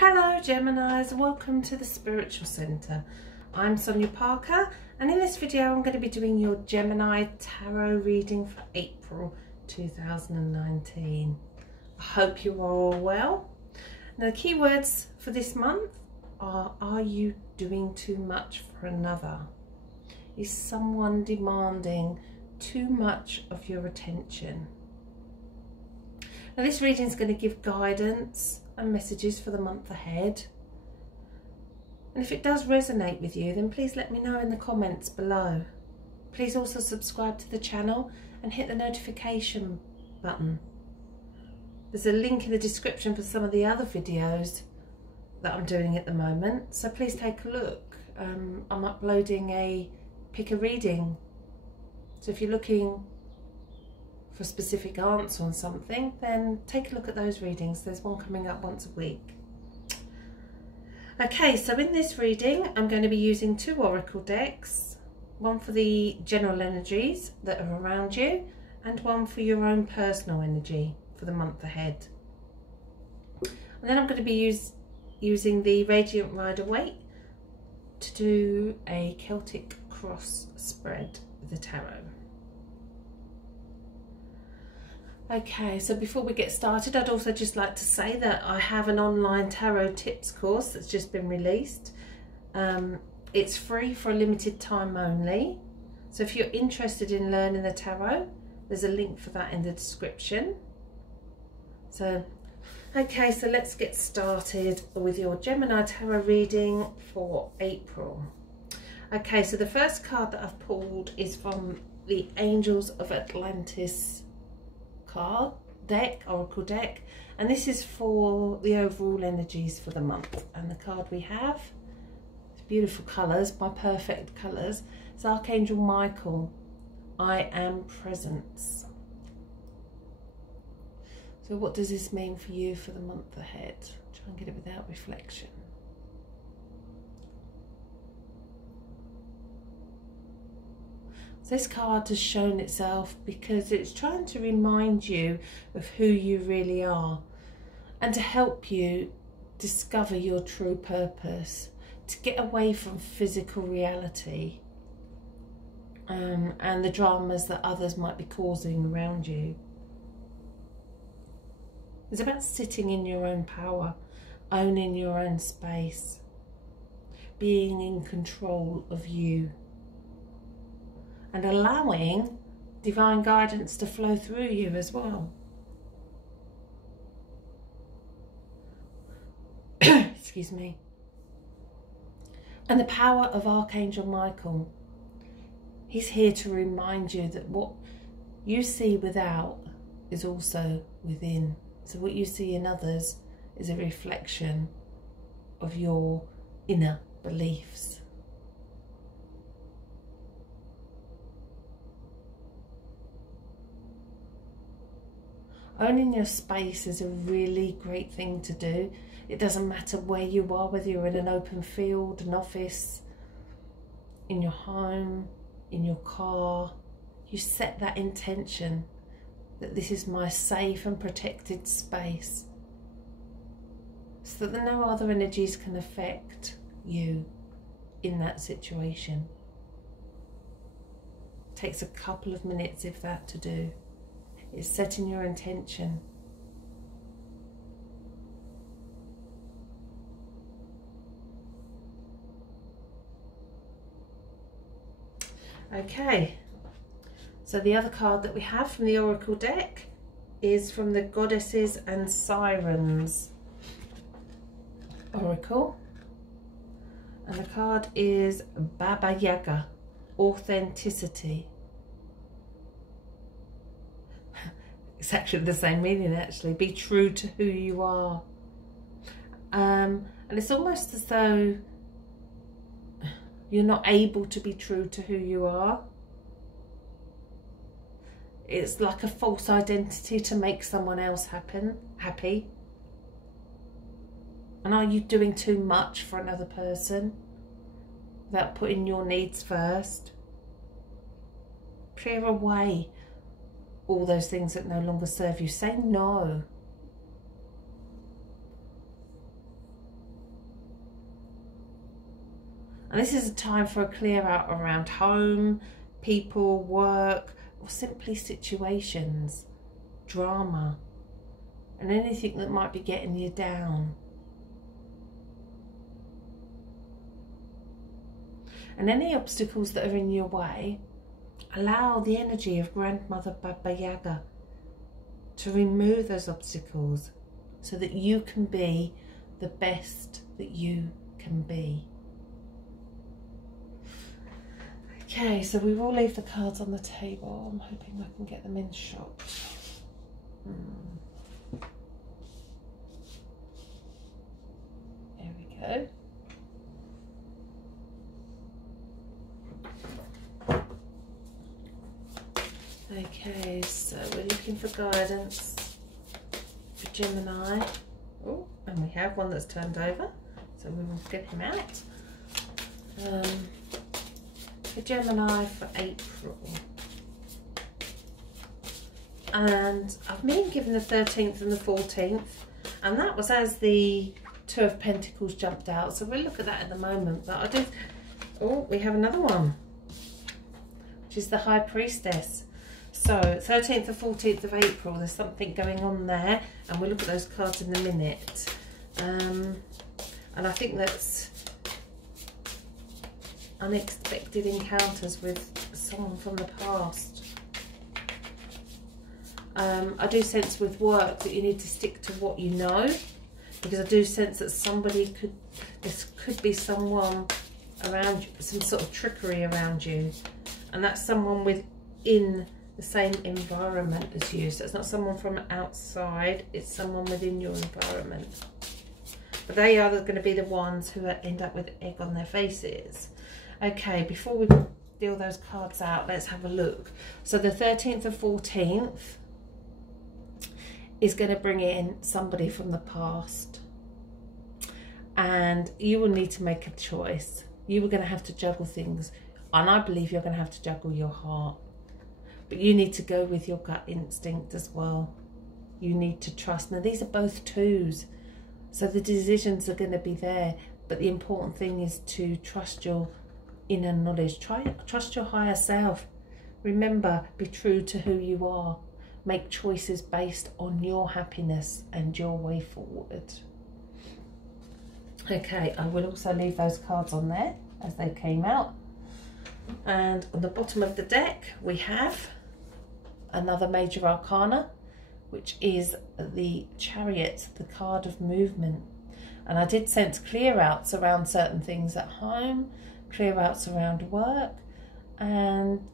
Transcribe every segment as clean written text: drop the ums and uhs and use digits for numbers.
Hello Geminis, welcome to the Spiritual Centre. I'm Sonia Parker and in this video I'm going to be doing your Gemini tarot reading for April 2019. I hope you are all well. Now the key words for this month are you doing too much for another? Is someone demanding too much of your attention? Now this reading is going to give guidance and messages for the month ahead, and if it does resonate with you, then please let me know in the comments below. Please also subscribe to the channel and hit the notification button. There's a link in the description for some of the other videos that I'm doing at the moment, so please take a look. I'm uploading a pick a reading, so if you're looking for a specific answer on something, then take a look at those readings. There's one coming up once a week. Okay, so in this reading I'm going to be using two oracle decks, one for the general energies that are around you and one for your own personal energy for the month ahead. And then I'm going to be using the Radiant Rider-Waite to do a Celtic cross spread with the tarot. Okay, so before we get started, I'd also just like to say that I have an online tarot tips course that's just been released. It's free for a limited time only. So if you're interested in learning the tarot, there's a link for that in the description. So, okay, so let's get started with your Gemini tarot reading for April. Okay, so the first card that I've pulled is from the Angels of Atlantis oracle deck, and this is for the overall energies for the month. And the card we have, it's beautiful colours, my perfect colours. It's Archangel Michael, I am presence. So what does this mean for you for the month ahead? Try and get it without reflection. This card has shown itself because it's trying to remind you of who you really are and to help you discover your true purpose, to get away from physical reality and the dramas that others might be causing around you. It's about sitting in your own power, owning your own space, being in control of you, and allowing divine guidance to flow through you as well. Excuse me. And the power of Archangel Michael. He's here to remind you that what you see without is also within. So what you see in others is a reflection of your inner beliefs. Owning your space is a really great thing to do. It doesn't matter where you are, whether you're in an open field, an office, in your home, in your car. You set that intention that this is my safe and protected space, so that no other energies can affect you in that situation. It takes a couple of minutes, if that, to do. It's setting your intention. Okay, so the other card that we have from the Oracle deck is from the Goddesses and Sirens Oracle, and the card is Baba Yaga, Authenticity. It's actually the same meaning, actually. Be true to who you are. And it's almost as though you're not able to be true to who you are. It's like a false identity to make someone else happy. And are you doing too much for another person without putting your needs first? Clear away all those things that no longer serve you. Say no. And this is a time for a clear out around home, people, work, or simply situations, drama, and anything that might be getting you down. And any obstacles that are in your way, allow the energy of Grandmother Baba Yaga to remove those obstacles so that you can be the best that you can be. Okay, so we will leave the cards on the table. I'm hoping I can get them in shot. There we go. Okay, so we're looking for guidance for Gemini. Oh, and we have one that's turned over, so we will get him out. For Gemini for April. And I've been given the 13th and the 14th, and that was as the Two of Pentacles jumped out. So we'll look at that in the moment. But I do. Oh, we have another one, which is the High Priestess. So 13th and 14th of April, there's something going on there, and we'll look at those cards in a minute. And I think that's unexpected encounters with someone from the past. I do sense with work that you need to stick to what you know, because I do sense that this could be someone around you, some sort of trickery around you, and that's someone within the same environment as you. So it's not someone from outside, it's someone within your environment. But they are going to be the ones who end up with egg on their faces. Okay, before we deal those cards out, let's have a look. So the 13th and 14th is going to bring in somebody from the past, and you will need to make a choice. You are going to have to juggle things, and I believe you're going to have to juggle your heart. But you need to go with your gut instinct as well. You need to trust. Now, these are both twos, so the decisions are going to be there. But the important thing is to trust your inner knowledge. Trust your higher self. Remember, be true to who you are. Make choices based on your happiness and your way forward. Okay, I will also leave those cards on there as they came out. And on the bottom of the deck, we have another major arcana, which is the Chariot, the card of movement. And I did sense clear outs around certain things at home, clear outs around work, and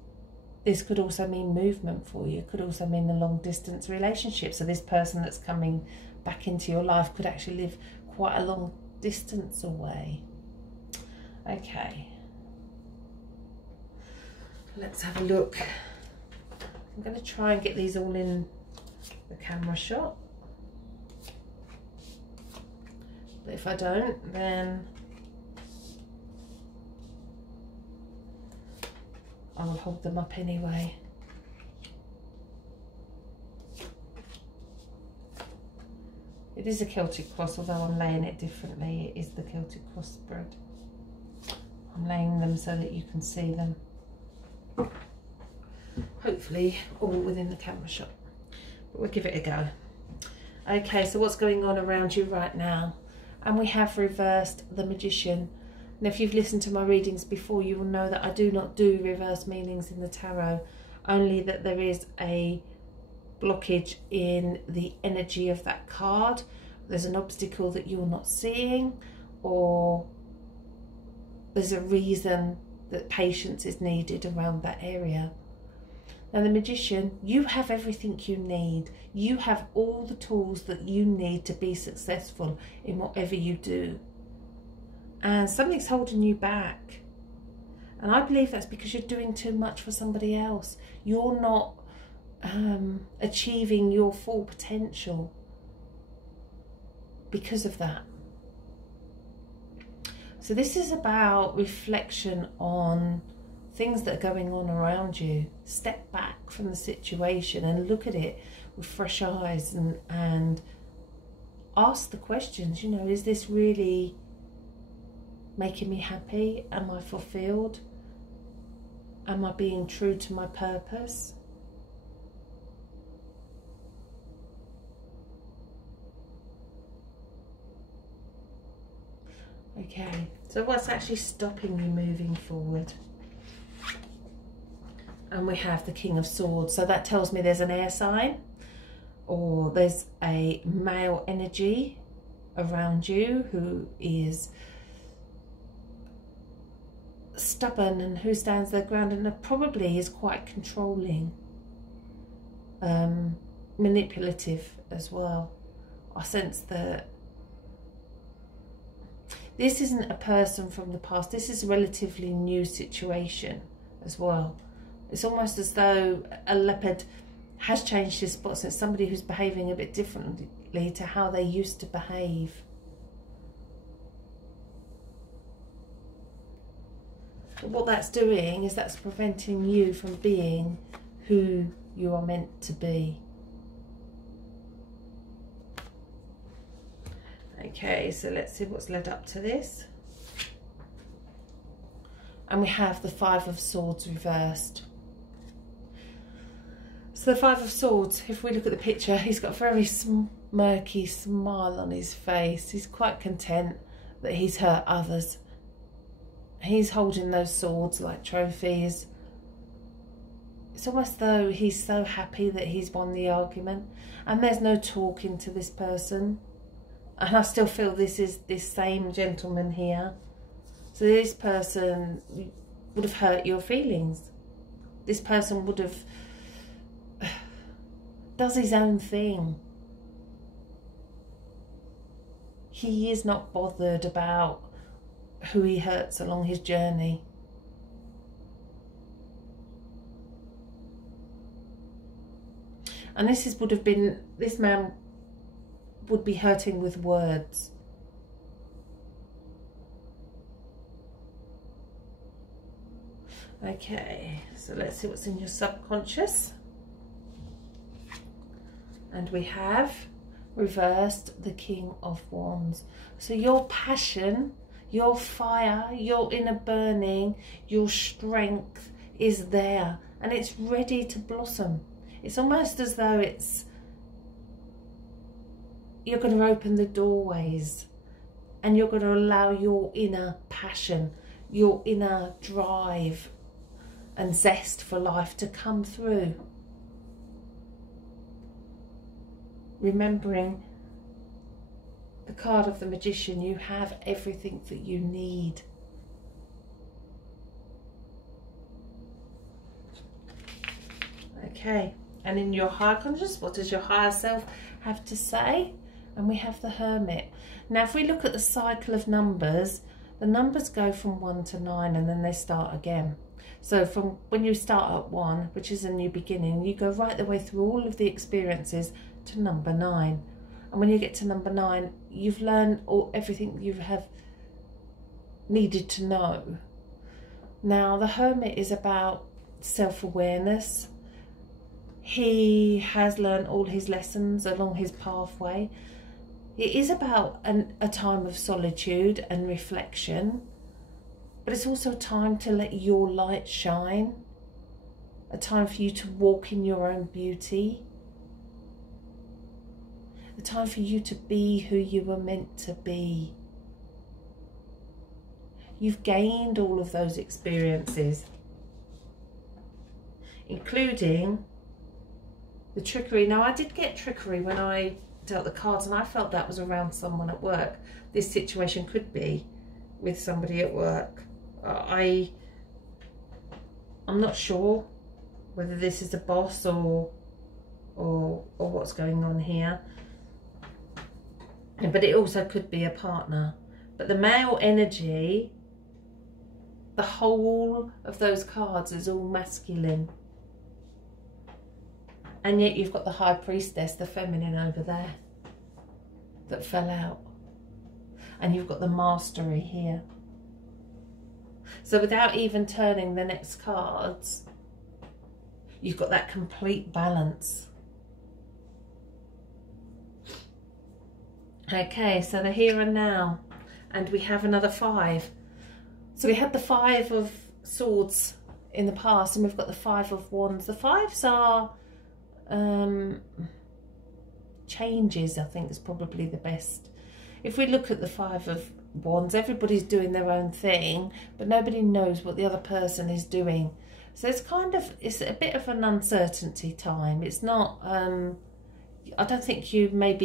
this could also mean movement for you. It could also mean a long distance relationship. So this person that's coming back into your life could actually live quite a long distance away. Okay, let's have a look. I'm going to try and get these all in the camera shot. But if I don't, then I will hold them up anyway. It is a Celtic cross, although I'm laying it differently. It is the Celtic cross spread. I'm laying them so that you can see them. Hopefully all within the camera shot, but we'll give it a go. Okay, so what's going on around you right now? And we have reversed the Magician. And if you've listened to my readings before, you will know that I do not do reverse meanings in the tarot, only that there is a blockage in the energy of that card. There's an obstacle that you're not seeing, or there's a reason that patience is needed around that area. Now, the Magician, you have everything you need. You have all the tools that you need to be successful in whatever you do. And something's holding you back. And I believe that's because you're doing too much for somebody else. You're not achieving your full potential because of that. So this is about reflection on things that are going on around you. Step back from the situation and look at it with fresh eyes, and ask the questions, you know, is this really making me happy? Am I fulfilled? Am I being true to my purpose? Okay, so what's actually stopping you moving forward? And we have the King of Swords. So that tells me there's an air sign, or there's a male energy around you who is stubborn and who stands their ground, and probably is quite controlling, manipulative as well. I sense that this isn't a person from the past. This is a relatively new situation as well. It's almost as though a leopard has changed his spots. It's somebody who's behaving a bit differently to how they used to behave. But what that's doing is that's preventing you from being who you are meant to be. Okay, so let's see what's led up to this. And we have the Five of Swords reversed. So the Five of Swords, if we look at the picture, he's got a very smirky smile on his face. He's quite content that he's hurt others. He's holding those swords like trophies. It's almost though he's so happy that he's won the argument, and there's no talking to this person. And I still feel this is this same gentleman here. So this person would have hurt your feelings. This person would have does his own thing. He is not bothered about who he hurts along his journey. And this would have been, this man would be hurting with words. Okay, so let's see what's in your subconscious. And we have reversed the King of Wands. So your passion, your fire, your inner burning, your strength is there, and it's ready to blossom. It's almost as though you're going to open the doorways, and you're going to allow your inner passion, your inner drive and zest for life to come through. Remembering the card of the Magician, you have everything that you need. Okay, and in your higher conscious, what does your higher self have to say? And we have the Hermit. Now, if we look at the cycle of numbers, the numbers go from 1 to 9, and then they start again. So from when you start at 1, which is a new beginning, you go right the way through all of the experiences to number 9. And when you get to number 9, you've learned everything you have needed to know. Now, the Hermit is about self-awareness. He has learned all his lessons along his pathway. It is about a time of solitude and reflection, but it's also a time to let your light shine, a time for you to walk in your own beauty, a time for you to be who you were meant to be. You've gained all of those experiences, including the trickery. Now, I did get trickery when I dealt the cards, and I felt that was around someone at work. This situation could be with somebody at work. I'm not sure whether this is a boss or what's going on here, but it also could be a partner. But the male energy, the whole of those cards is all masculine. And yet you've got the High Priestess, the feminine over there, that fell out. And you've got the Mastery here. So without even turning the next cards, you've got that complete balance. Okay, so the here and now. And we have another 5. So we had the Five of Swords in the past, and we've got the Five of Wands. The fives are changes, I think is probably the best. If we look at the Five of Wands, everybody's doing their own thing, but nobody knows what the other person is doing. So it's it's a bit of an uncertainty time. It's not, I don't think you might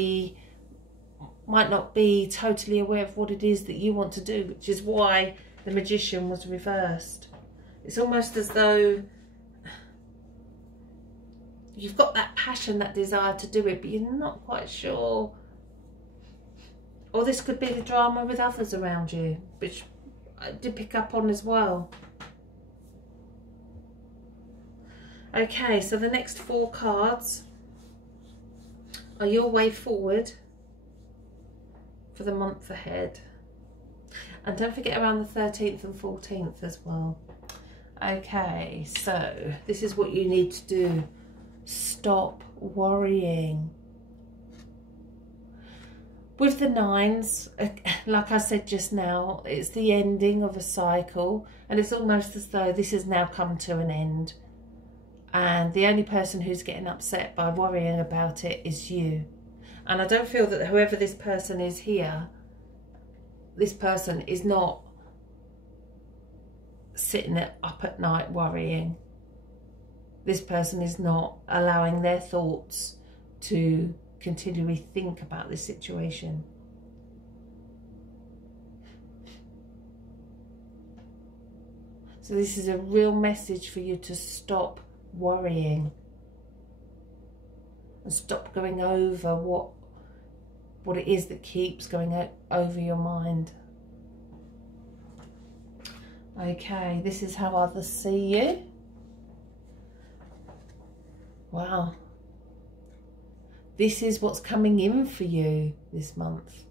not be totally aware of what it is that you want to do, which is why the Magician was reversed. It's almost as though you've got that passion, that desire to do it, but you're not quite sure. Or this could be the drama with others around you, which I did pick up on as well. Okay, so the next 4 cards are your way forward for the month ahead. And don't forget around the 13th and 14th as well. Okay, so this is what you need to do. Stop worrying. With the 9s, like I said just now, it's the ending of a cycle, and it's almost as though this has now come to an end. And the only person who's getting upset by worrying about it is you. And I don't feel that whoever this person is here, this person is not sitting up at night worrying. This person is not allowing their thoughts to continually think about this situation. So this is a real message for you to stop worrying and stop going over what it is that keeps going over your mind. Okay, this is how others see you. Wow. This is what's coming in for you this month.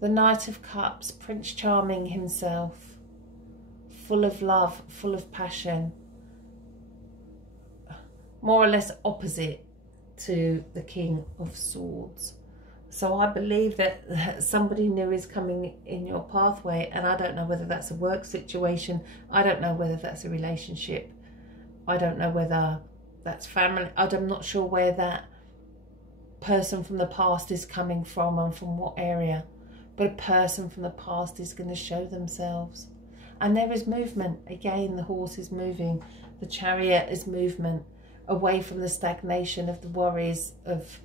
The Knight of Cups, Prince Charming himself, full of love, full of passion, more or less opposite to the King of Swords. So I believe that somebody new is coming in your pathway, and I don't know whether that's a work situation, I don't know whether that's a relationship, I don't know whether that's family, I'm not sure where that person from the past is coming from and from what area, but a person from the past is going to show themselves. And there is movement. Again, the horse is moving, the Chariot is movement, away from the stagnation of the worries of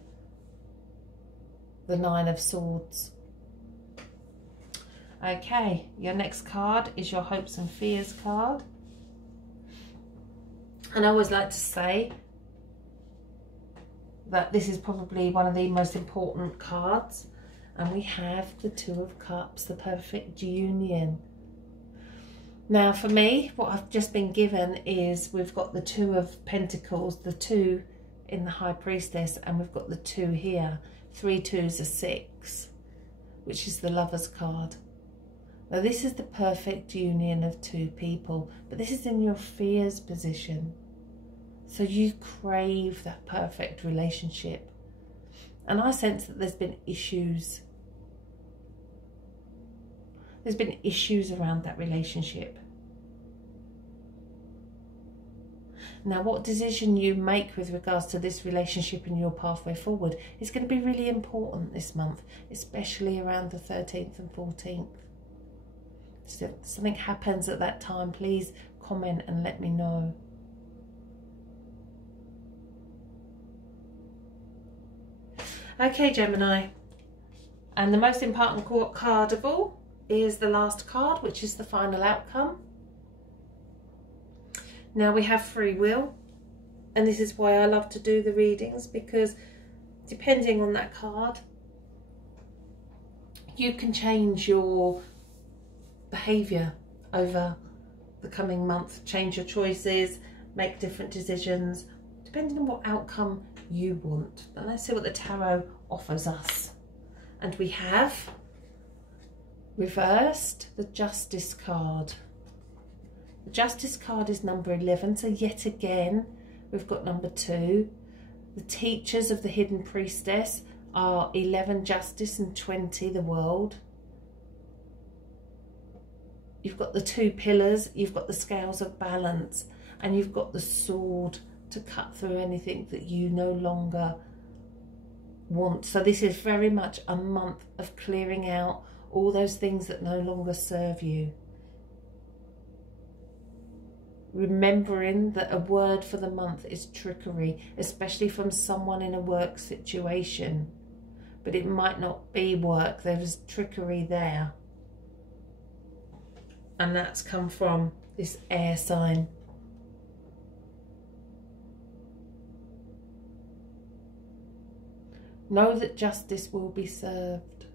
the Nine of Swords. Okay, your next card is your Hopes and Fears card. And I always like to say that this is probably one of the most important cards. And we have the Two of Cups, the perfect union. Now for me, what I've just been given is we've got the Two of Pentacles, the 2 in the High Priestess, and we've got the 2 here. 3 2s are 6, which is the Lover's card. Now this is the perfect union of 2 people, but this is in your fears position. So you crave that perfect relationship. And I sense that there's been issues. There's been issues around that relationship. Now, what decision you make with regards to this relationship and your pathway forward is going to be really important this month, especially around the 13th and 14th. So if something happens at that time, please comment and let me know. Okay, Gemini. And the most important card of all is the last card, which is the final outcome. Now we have free will, and this is why I love to do the readings, because depending on that card, you can change your behaviour over the coming month, change your choices, make different decisions, depending on what outcome you want. And let's see what the tarot offers us. And we have reversed the Justice card. The Justice card is number 11, so yet again we've got number 2. The teachers of the Hidden Priestess are 11 Justice and 20 the World. you've got the two pillars, you've got the scales of balance, and you've got the sword to cut through anything that you no longer want. So this is very much a month of clearing out all those things that no longer serve you. Remembering that a word for the month is trickery, especially from someone in a work situation. But it might not be work, there's trickery there. And that's come from this air sign. Know that justice will be served.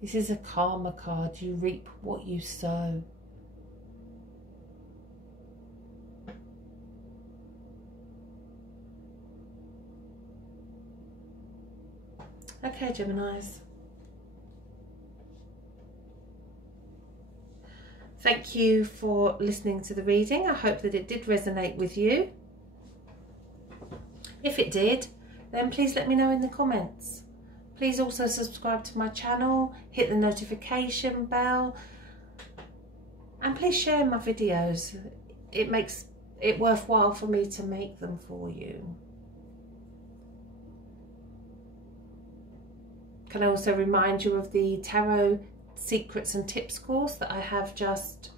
This is a karma card. You reap what you sow. Okay, Geminis. Thank you for listening to the reading. I hope that it did resonate with you. If it did, then please let me know in the comments. Please also subscribe to my channel, hit the notification bell, and please share my videos. It makes it worthwhile for me to make them for you. Can I also remind you of the Tarot Secrets and Tips course that I have just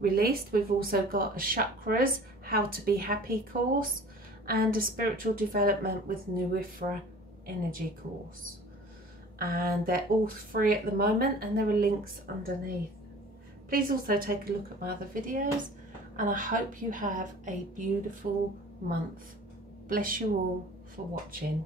released. We've also got a Chakras, How to Be Happy course, and a Spiritual Development with Bnwyfre energy course. And they're all free at the moment, and there are links underneath. Please also take a look at my other videos, and I hope you have a beautiful month. Bless you all for watching.